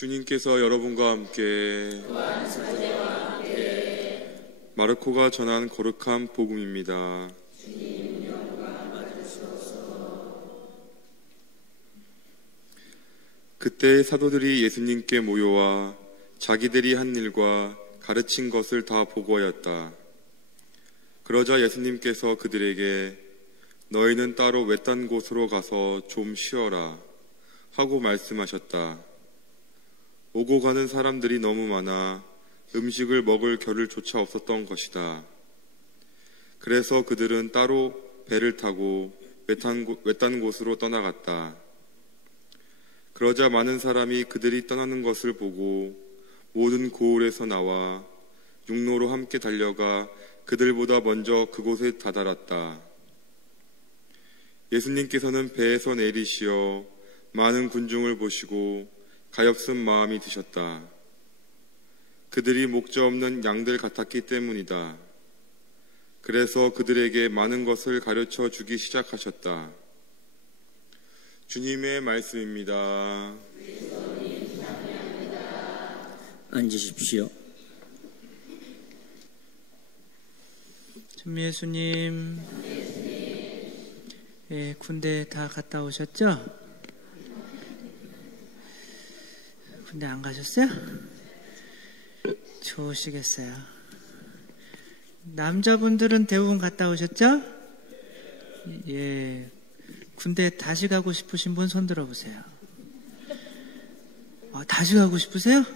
주님께서 여러분과 함께 마르코가 전한 거룩한 복음입니다. 그때 사도들이 예수님께 모여와 자기들이 한 일과 가르친 것을 다 보고하였다. 그러자 예수님께서 그들에게 너희는 따로 외딴 곳으로 가서 좀 쉬어라 하고 말씀하셨다. 오고 가는 사람들이 너무 많아 음식을 먹을 겨를 조차 없었던 것이다. 그래서 그들은 따로 배를 타고 외딴 곳으로 떠나갔다. 그러자 많은 사람이 그들이 떠나는 것을 보고 모든 고을에서 나와 육로로 함께 달려가 그들보다 먼저 그곳에 다다랐다. 예수님께서는 배에서 내리시어 많은 군중을 보시고 가엾은 마음이 드셨다. 그들이 목자 없는 양들 같았기 때문이다. 그래서 그들에게 많은 것을 가르쳐 주기 시작하셨다. 주님의 말씀입니다. 앉으십시오. 전 예수님, 군대 다 갔다 오셨죠? 군대 안 가셨어요? 좋으시겠어요. 남자분들은 대부분 갔다 오셨죠? 예. 군대 다시 가고 싶으신 분 손 들어보세요. 다시 가고 싶으세요?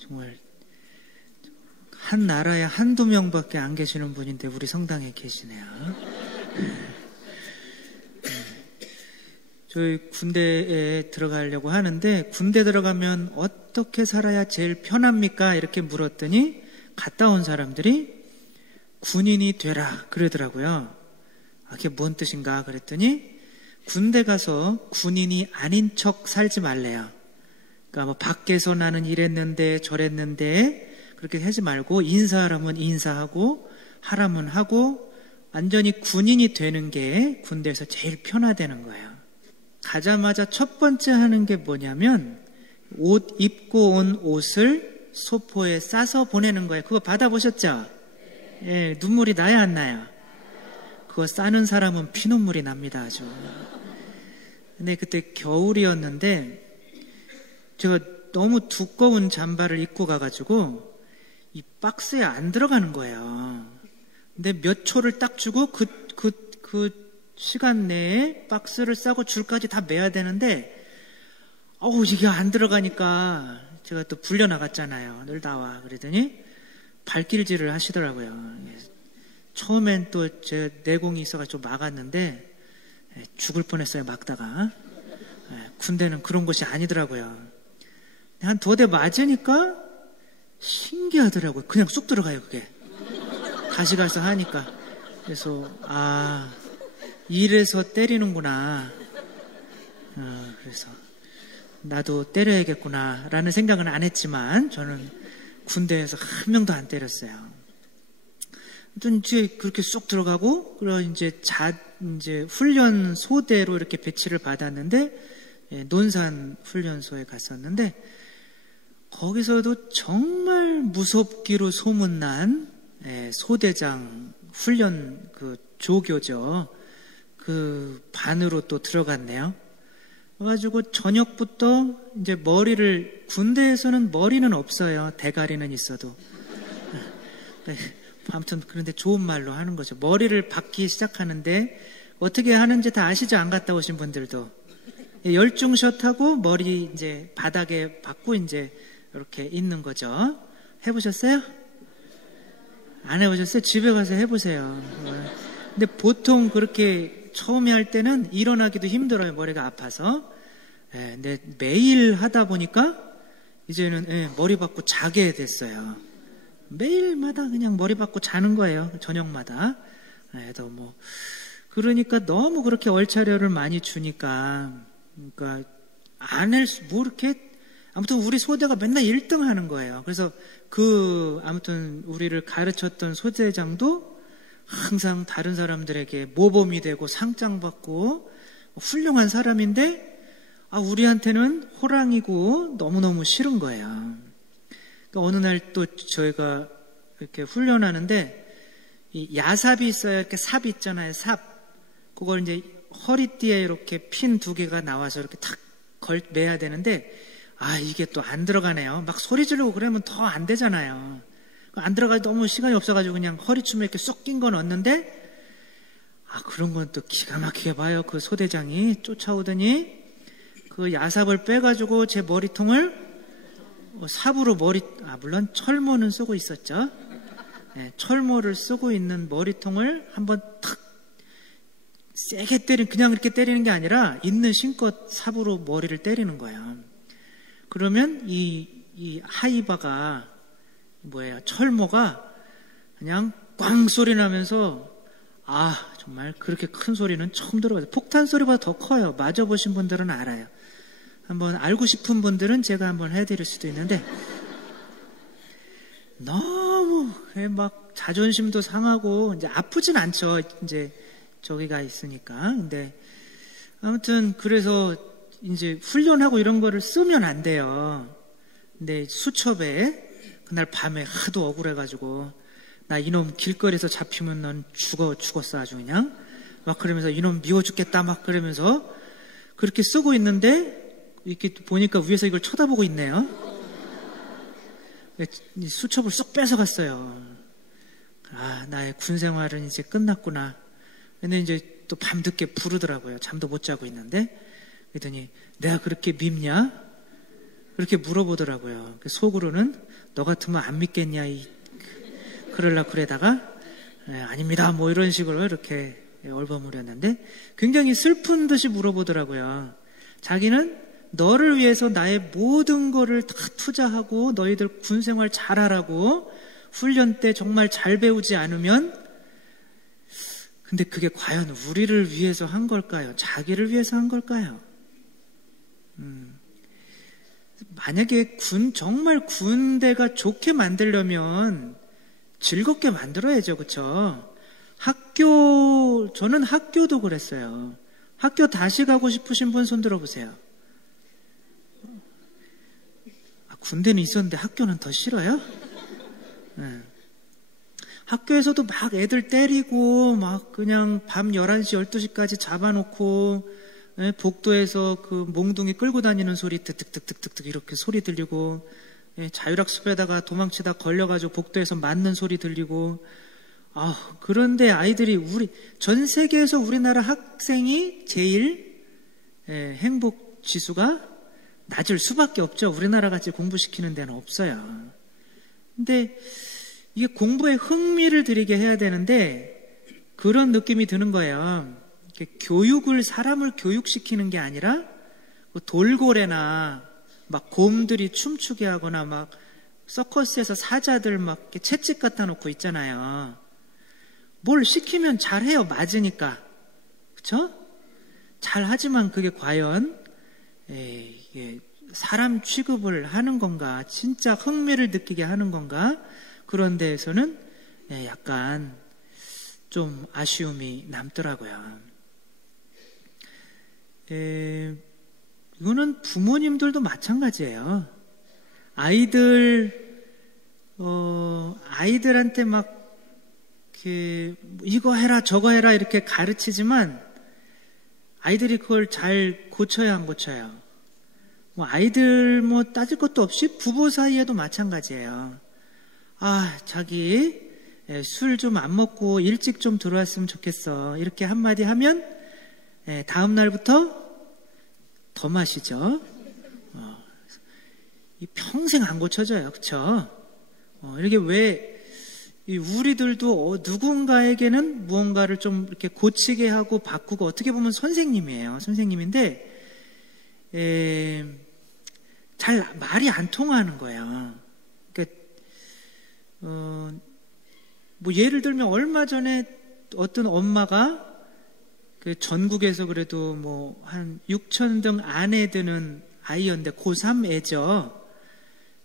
정말 한 나라에 한두 명밖에 안 계시는 분인데 우리 성당에 계시네요. 저희 군대에 들어가려고 하는데 군대 들어가면 어떻게 살아야 제일 편합니까? 이렇게 물었더니 갔다 온 사람들이 군인이 되라 그러더라고요. 그게 뭔 뜻인가 그랬더니 군대 가서 군인이 아닌 척 살지 말래요. 그러니까 뭐 밖에서 나는 이랬는데 저랬는데 그렇게 하지 말고 인사하라면 인사하고 하라면 하고 완전히 군인이 되는 게 군대에서 제일 편하다는 거예요. 가자마자 첫 번째 하는 게 뭐냐면 옷 입고 온 옷을 소포에 싸서 보내는 거예요. 그거 받아보셨죠? 예, 눈물이 나야 안 나요? 그거 싸는 사람은 피눈물이 납니다, 아주. 근데 그때 겨울이었는데 제가 너무 두꺼운 잠바를 입고 가가지고 이 박스에 안 들어가는 거예요. 근데 몇 초를 딱 주고 그 시간 내에 박스를 싸고 줄까지 다 매야 되는데 이게 안 들어가니까 제가 또 불려 나갔잖아요. 늘 나와. 그러더니 발길질을 하시더라고요. 처음엔 또 제 내공이 있어가지고 막았는데 죽을 뻔했어요. 막다가. 군대는 그런 곳이 아니더라고요. 한 2대 맞으니까 신기하더라고요. 그냥 쑥 들어가요. 그게 가시가서 하니까. 그래서 이래서 때리는구나. 그래서 나도 때려야겠구나 라는 생각은 안 했지만 저는 군대에서 한 명도 안 때렸어요. 아무튼 이제 그렇게 쏙 들어가고, 그리고 이제 훈련 소대로 이렇게 배치를 받았는데, 논산 훈련소에 갔었는데, 거기서도 정말 무섭기로 소문난 소대장 훈련 그 조교죠. 그 반으로 또 들어갔네요. 그래가지고 저녁부터 이제 군대에서는 머리는 없어요. 대가리는 있어도. 아무튼 그런데 좋은 말로 하는 거죠. 머리를 박기 시작하는데 어떻게 하는지 다 아시죠? 안 갔다 오신 분들도. 열중샷하고 머리 이제 바닥에 박고 이제 이렇게 있는 거죠. 해보셨어요? 안 해보셨어요? 집에 가서 해보세요. 근데 보통 그렇게 처음에 할 때는 일어나기도 힘들어요. 머리가 아파서. 근데 매일 하다 보니까 이제는 머리 박고 자게 됐어요. 매일마다 그냥 머리 박고 자는 거예요. 저녁마다. 그러니까 너무 그렇게 얼차려를 많이 주니까, 그러니까 이렇게 아무튼 우리 소대가 맨날 1등 하는 거예요. 그래서 아무튼 우리를 가르쳤던 소대장도 항상 다른 사람들에게 모범이 되고 상장 받고 훌륭한 사람인데 우리한테는 호랑이고 너무너무 싫은 거예요. 그러니까 어느 날 또 저희가 이렇게 훈련하는데 이 야삽이 있어요. 이렇게 삽 있잖아요. 삽. 그걸 이제 허리띠에 이렇게 핀 2개가 나와서 이렇게 탁 매야 되는데 이게 또 안 들어가네요. 막 소리 지르고 그러면 더 안 되잖아요. 안 들어가서 너무 시간이 없어가지고 그냥 허리춤에 이렇게 쏙 낀 건 넣었는데 그런 건 또 기가 막히게 봐요. 그 소대장이 쫓아오더니 그 야삽을 빼가지고 제 머리통을 삽으로 물론 철모는 쓰고 있었죠. 네, 철모를 쓰고 있는 머리통을 한번 탁 세게 그냥 이렇게 때리는 게 아니라 있는 힘껏 삽으로 머리를 때리는 거예요. 그러면 이 하이바가 철모가 그냥 꽝 소리 나면서 정말 그렇게 큰 소리는 처음 들어봤어요. 폭탄 소리보다 더 커요. 맞아보신 분들은 알아요. 한번 알고 싶은 분들은 제가 한번 해드릴 수도 있는데 너무 막 자존심도 상하고 이제 아프진 않죠. 이제 저기가 있으니까. 근데 아무튼 그래서 이제 훈련하고 이런 거를 쓰면 안 돼요. 근데 수첩에 그날 밤에 하도 억울해가지고 나 이놈 길거리에서 잡히면 넌 죽었어 아주 그냥 막 그러면서 이놈 미워 죽겠다 막 그러면서 그렇게 쓰고 있는데 이렇게 보니까 위에서 이걸 쳐다보고 있네요. 수첩을 쏙 뺏어갔어요. 나의 군 생활은 이제 끝났구나. 근데 이제 또 밤늦게 부르더라고요. 잠도 못 자고 있는데. 그랬더니 내가 그렇게 밉냐? 그렇게 물어보더라고요. 속으로는 너 같으면 안 믿겠냐? 그러려고 그러다가 아닙니다. 뭐 이런 식으로 이렇게 얼버무렸는데 굉장히 슬픈 듯이 물어보더라고요. 자기는 너를 위해서 나의 모든 거를 다 투자하고 너희들 군생활 잘하라고 훈련 때 정말 잘 배우지 않으면 근데 그게 과연 우리를 위해서 한 걸까요? 자기를 위해서 한 걸까요? 만약에 정말 군대가 좋게 만들려면 즐겁게 만들어야죠. 그렇죠? 저는 학교도 그랬어요. 학교 다시 가고 싶으신 분 손 들어보세요. 군대는 있었는데 학교는 더 싫어요? 네. 학교에서도 막 애들 때리고 막 그냥 밤 11시, 12시까지 잡아놓고 복도에서 그 몽둥이 끌고 다니는 소리 득득득득득 이렇게 소리 들리고 자율학습에다가 도망치다 걸려가지고 복도에서 맞는 소리 들리고 그런데 아이들이 전 세계에서 우리나라 학생이 제일 행복 지수가 낮을 수밖에 없죠. 우리나라 같이 공부시키는 데는 없어요. 근데 이게 공부에 흥미를 들이게 해야 되는데 그런 느낌이 드는 거예요. 사람을 교육시키는 게 아니라 돌고래나 막 곰들이 춤추게 하거나 막 서커스에서 사자들 막 채찍 갖다 놓고 있잖아요. 뭘 시키면 잘해요. 맞으니까. 그쵸? 잘하지만 그게 과연 사람 취급을 하는 건가? 진짜 흥미를 느끼게 하는 건가? 그런 데에서는 약간 좀 아쉬움이 남더라고요. 이거는 부모님들도 마찬가지예요. 아이들한테 막 이거 해라 저거 해라 이렇게 가르치지만 아이들이 그걸 잘 고쳐야 안 고쳐요. 아이들 따질 것도 없이 부부 사이에도 마찬가지예요. 자기 술 좀 안 먹고 일찍 좀 들어왔으면 좋겠어. 이렇게 한마디 하면 다음 날부터 더 마시죠. 평생 안 고쳐져요. 그쵸? 이렇게 우리들도 누군가에게는 무언가를 좀 이렇게 고치게 하고 바꾸고 어떻게 보면 선생님이에요. 선생님인데, 잘 말이 안 통하는 거예요. 그러니까, 예를 들면 얼마 전에 어떤 엄마가 전국에서 그래도 한 6,000등 안에 드는 아이였는데 고3 애죠.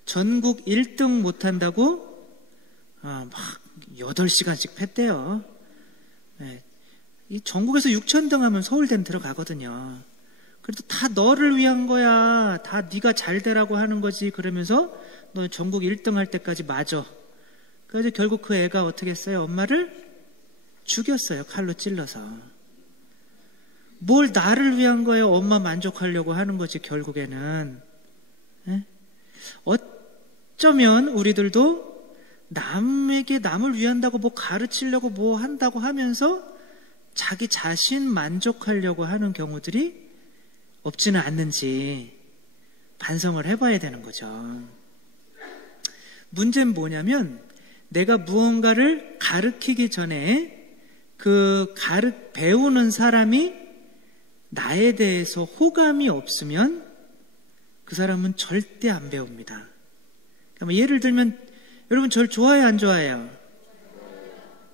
전국 1등 못한다고 막 8시간씩 팼대요. 이 전국에서 6,000등 하면 서울대는 들어가거든요. 그래도 다 너를 위한 거야. 다 네가 잘 되라고 하는 거지. 그러면서 너 전국 1등 할 때까지 맞아. 그래서 결국 그 애가 어떻게 했어요? 엄마를 죽였어요. 칼로 찔러서. 뭘 나를 위한 거예요? 엄마 만족하려고 하는 거지 결국에는. 어쩌면 우리들도 남에게 남을 위한다고 뭐 가르치려고 뭐 한다고 하면서 자기 자신 만족하려고 하는 경우들이 없지는 않는지 반성을 해봐야 되는 거죠. 문제는 뭐냐면 내가 무언가를 가르치기 전에 그 배우는 사람이 나에 대해서 호감이 없으면 그 사람은 절대 안 배웁니다. 그러니까 예를 들면 여러분 절 좋아해요 안 좋아해요?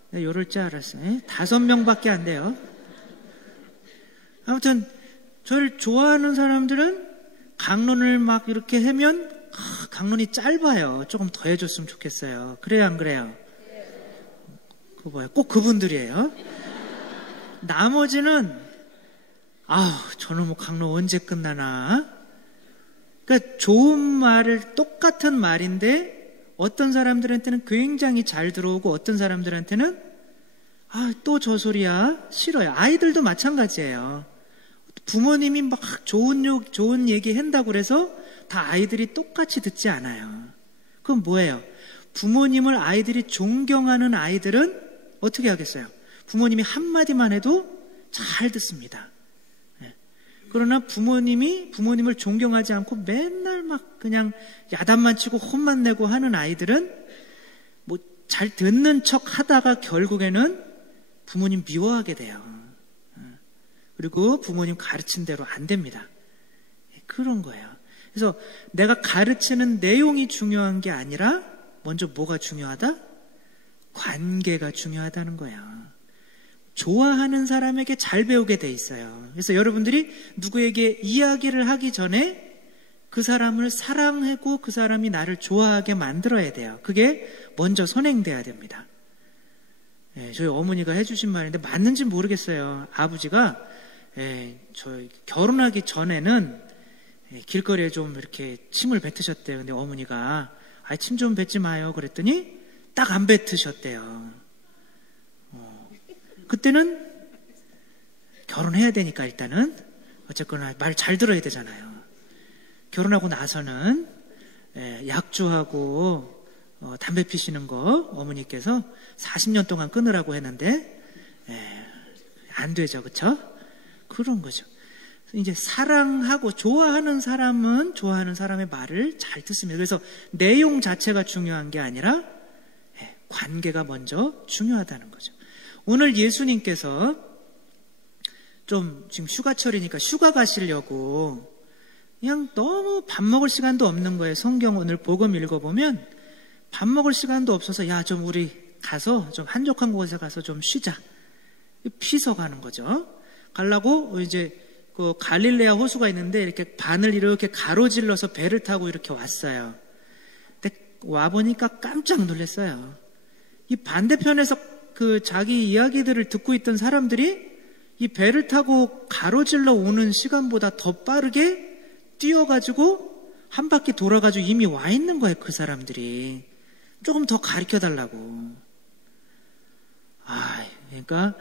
네, 요럴 줄 알았어요. 5명밖에 안 돼요. 아무튼 저를 좋아하는 사람들은 강론을 막 이렇게 하면 강론이 짧아요. 조금 더 해줬으면 좋겠어요. 그래요 안 그래요? 그거 뭐예요? 꼭 그분들이에요. 나머지는 저놈의 강론 언제 끝나나? 그러니까 좋은 말을 똑같은 말인데 어떤 사람들한테는 굉장히 잘 들어오고 어떤 사람들한테는 또 저 소리야 싫어요. 아이들도 마찬가지예요. 부모님이 막 좋은 얘기 한다고 그래서 다 아이들이 똑같이 듣지 않아요. 그건 뭐예요? 부모님을 아이들이 존경하는 아이들은 어떻게 하겠어요? 부모님이 한마디만 해도 잘 듣습니다. 그러나 부모님을 존경하지 않고 맨날 막 그냥 야단만 치고 혼만 내고 하는 아이들은 뭐 잘 듣는 척 하다가 결국에는 부모님 미워하게 돼요. 그리고 부모님 가르친 대로 안 됩니다. 그런 거예요. 그래서 내가 가르치는 내용이 중요한 게 아니라 먼저 뭐가 중요하다? 관계가 중요하다는 거예요. 좋아하는 사람에게 잘 배우게 돼 있어요. 그래서 여러분들이 누구에게 이야기를 하기 전에 그 사람을 사랑하고 그 사람이 나를 좋아하게 만들어야 돼요. 그게 먼저 선행돼야 됩니다. 저희 어머니가 해주신 말인데 맞는지 모르겠어요. 아버지가 저 결혼하기 전에는 길거리에 좀 이렇게 침을 뱉으셨대요. 근데 어머니가 침 좀 뱉지 마요. 그랬더니 딱 안 뱉으셨대요. 그때는 결혼해야 되니까 일단은 어쨌거나 말 잘 들어야 되잖아요. 결혼하고 나서는 약주하고 담배 피시는 거 어머니께서 40년 동안 끊으라고 했는데 안 되죠. 그렇죠? 그런 거죠. 이제 사랑하고 좋아하는 사람은 좋아하는 사람의 말을 잘 듣습니다. 그래서 내용 자체가 중요한 게 아니라 관계가 먼저 중요하다는 거죠. 오늘 예수님께서 좀 지금 휴가철이니까 휴가 가시려고 그냥 너무 밥 먹을 시간도 없는 거예요. 성경 오늘 복음 읽어보면 밥 먹을 시간도 없어서 좀 우리 가서 좀 한적한 곳에 가서 좀 쉬자. 피서 가는 거죠. 가려고 이제 그 갈릴레아 호수가 있는데 이렇게 반을 이렇게 가로질러서 배를 타고 이렇게 왔어요. 근데 와보니까 깜짝 놀랐어요. 이 반대편에서 그 자기 이야기들을 듣고 있던 사람들이 이 배를 타고 가로질러 오는 시간보다 더 빠르게 뛰어가지고 한 바퀴 돌아가지고 이미 와 있는 거예요. 그 사람들이. 조금 더 가르쳐 달라고. 그러니까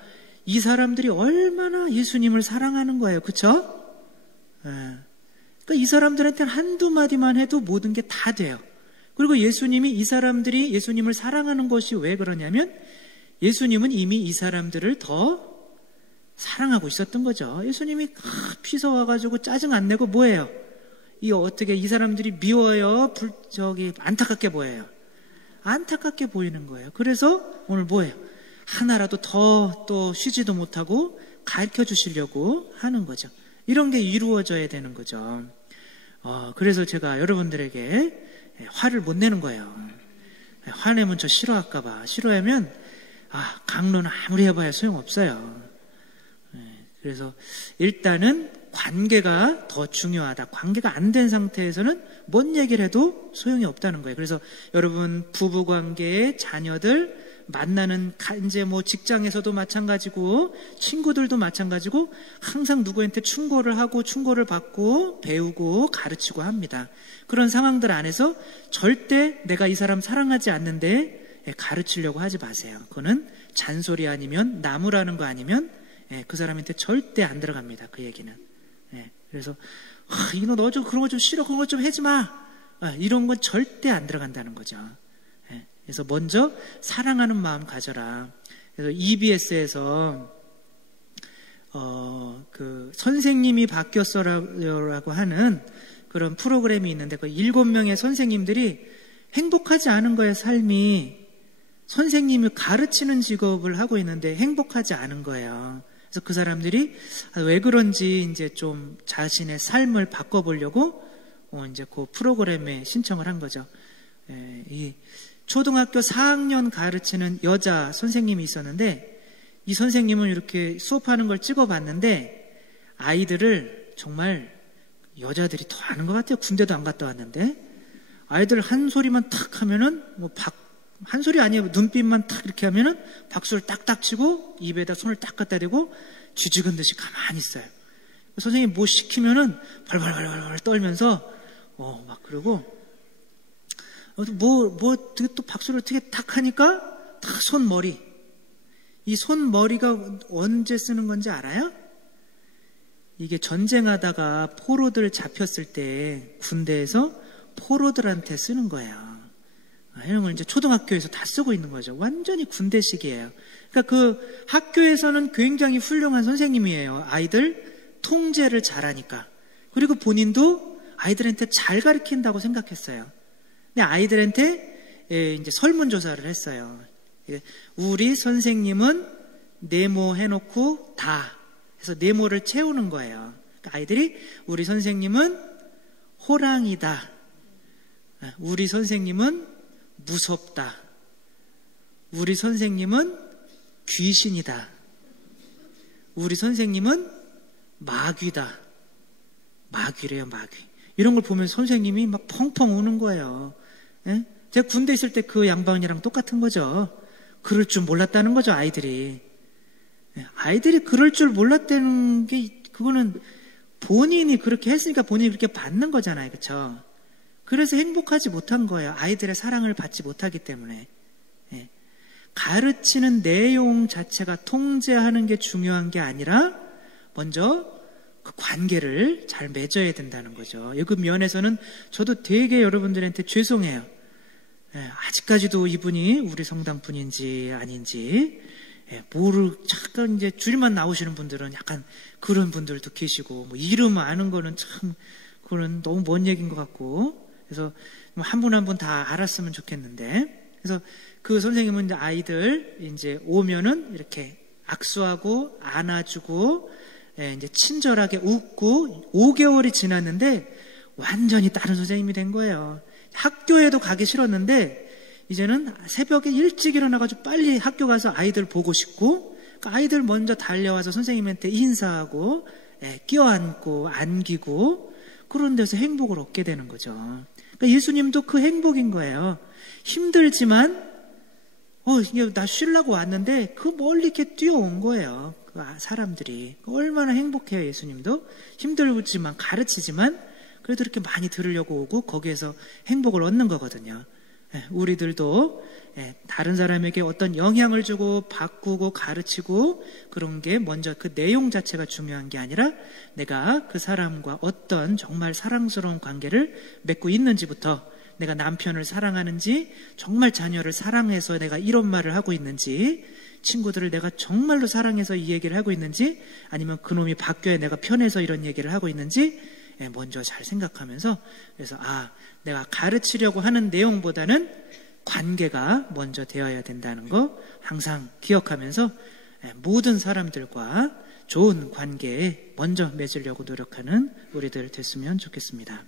이 사람들이 얼마나 예수님을 사랑하는 거예요. 그쵸? 그러니까 이 사람들한테는 한두 마디만 해도 모든 게 다 돼요. 그리고 예수님이 이 사람들이 예수님을 사랑하는 것이 왜 그러냐면 예수님은 이미 이 사람들을 더 사랑하고 있었던 거죠. 예수님이 피서 와가지고 짜증 안 내고 뭐예요? 어떻게 이 사람들이 미워요? 안타깝게 보여요. 안타깝게 보이는 거예요. 그래서 오늘 뭐예요? 하나라도 더 또 쉬지도 못하고 가르쳐 주시려고 하는 거죠. 이런 게 이루어져야 되는 거죠. 그래서 제가 여러분들에게 화를 못 내는 거예요. 화내면 저 싫어할까봐. 싫어하면 강론 아무리 해봐야 소용없어요. 그래서 일단은 관계가 더 중요하다. 관계가 안 된 상태에서는 뭔 얘기를 해도 소용이 없다는 거예요. 그래서 여러분 부부관계, 자녀들, 만나는 이제 뭐 직장에서도 마찬가지고 친구들도 마찬가지고 항상 누구한테 충고를 하고 충고를 받고 배우고 가르치고 합니다. 그런 상황들 안에서 절대 내가 이 사람 사랑하지 않는데 가르치려고 하지 마세요. 그거는 잔소리 아니면 나무라는 거 아니면 그 사람한테 절대 안 들어갑니다. 그 얘기는. 그래서 이거 너 좀 그런 거 좀 싫어, 그런 거 좀 하지 마. 이런 건 절대 안 들어간다는 거죠. 그래서 먼저 사랑하는 마음 가져라. 그래서 EBS에서 그 선생님이 바뀌었어라고 하는 그런 프로그램이 있는데 그 7명의 선생님들이 행복하지 않은 거예요. 삶이. 선생님이 가르치는 직업을 하고 있는데 행복하지 않은 거예요. 그래서 그 사람들이 왜 그런지 이제 좀 자신의 삶을 바꿔보려고 이제 그 프로그램에 신청을 한 거죠. 이 초등학교 4학년 가르치는 여자 선생님이 있었는데 이 선생님은 이렇게 수업하는 걸 찍어봤는데 아이들을 정말 여자들이 더 아는 것 같아요. 군대도 안 갔다 왔는데 아이들 한 소리만 탁 하면은 한 소리 아니에요. 눈빛만 탁 이렇게 하면은 박수를 딱딱 치고 입에다 손을 딱 갖다 대고 쥐죽은 듯이 가만히 있어요. 선생님이 뭐 시키면은 발발발발 떨면서 막 그러고 또 박수를 어떻게 탁 하니까 다 손머리. 이 손머리가 언제 쓰는 건지 알아요? 이게 전쟁하다가 포로들 잡혔을 때 군대에서 포로들한테 쓰는 거예요. 이런 걸 이제 초등학교에서 다 쓰고 있는 거죠. 완전히 군대식이에요. 그러니까 그 학교에서는 굉장히 훌륭한 선생님이에요. 아이들 통제를 잘하니까. 그리고 본인도 아이들한테 잘 가르친다고 생각했어요. 근데 아이들한테 이제 설문조사를 했어요. 우리 선생님은 네모 해놓고 다 해서 네모를 채우는 거예요. 그러니까 아이들이 우리 선생님은 호랑이다. 우리 선생님은 무섭다. 우리 선생님은 귀신이다. 우리 선생님은 마귀다. 마귀래요, 마귀. 이런 걸 보면 선생님이 막 펑펑 우는 거예요. 제가 군대 있을 때 그 양반이랑 똑같은 거죠. 그럴 줄 몰랐다는 거죠, 아이들이. 아이들이 그럴 줄 몰랐다는 게, 그거는 본인이 그렇게 했으니까 본인이 그렇게 받는 거잖아요. 그렇죠? 그래서 행복하지 못한 거예요. 아이들의 사랑을 받지 못하기 때문에. 가르치는 내용 자체가 통제하는 게 중요한 게 아니라 먼저 그 관계를 잘 맺어야 된다는 거죠. 그 면에서는 저도 되게 여러분들한테 죄송해요. 아직까지도 이분이 우리 성당 분인지 아닌지 잠깐 이제 줄만 나오시는 분들은 약간 그런 분들도 계시고 뭐 이름 아는 거는 참 그거는 너무 먼 얘기인 것 같고 그래서 한 분 한 분 다 알았으면 좋겠는데 그래서 그 선생님은 이제 아이들 이제 오면은 이렇게 악수하고 안아주고 이제 친절하게 웃고 5개월이 지났는데 완전히 다른 선생님이 된 거예요. 학교에도 가기 싫었는데 이제는 새벽에 일찍 일어나가지고 빨리 학교 가서 아이들 보고 싶고 그러니까 아이들 먼저 달려와서 선생님한테 인사하고 껴안고 안기고 그런 데서 행복을 얻게 되는 거죠. 그러니까 예수님도 그 행복인 거예요. 힘들지만 나 쉬려고 왔는데 그 멀리 이렇게 뛰어온 거예요. 그 사람들이 얼마나 행복해요. 예수님도 힘들지만 가르치지만 그래도 이렇게 많이 들으려고 오고 거기에서 행복을 얻는 거거든요. 우리들도 다른 사람에게 어떤 영향을 주고 바꾸고 가르치고 그런 게 먼저 그 내용 자체가 중요한 게 아니라 내가 그 사람과 어떤 정말 사랑스러운 관계를 맺고 있는지부터 내가 남편을 사랑하는지 정말 자녀를 사랑해서 내가 이런 말을 하고 있는지 친구들을 내가 정말로 사랑해서 이 얘기를 하고 있는지 아니면 그놈이 바뀌어야 내가 편해서 이런 얘기를 하고 있는지 먼저 잘 생각하면서 그래서 내가 가르치려고 하는 내용보다는 관계가 먼저 되어야 된다는 거 항상 기억하면서 모든 사람들과 좋은 관계에 먼저 맺으려고 노력하는 우리들 됐으면 좋겠습니다.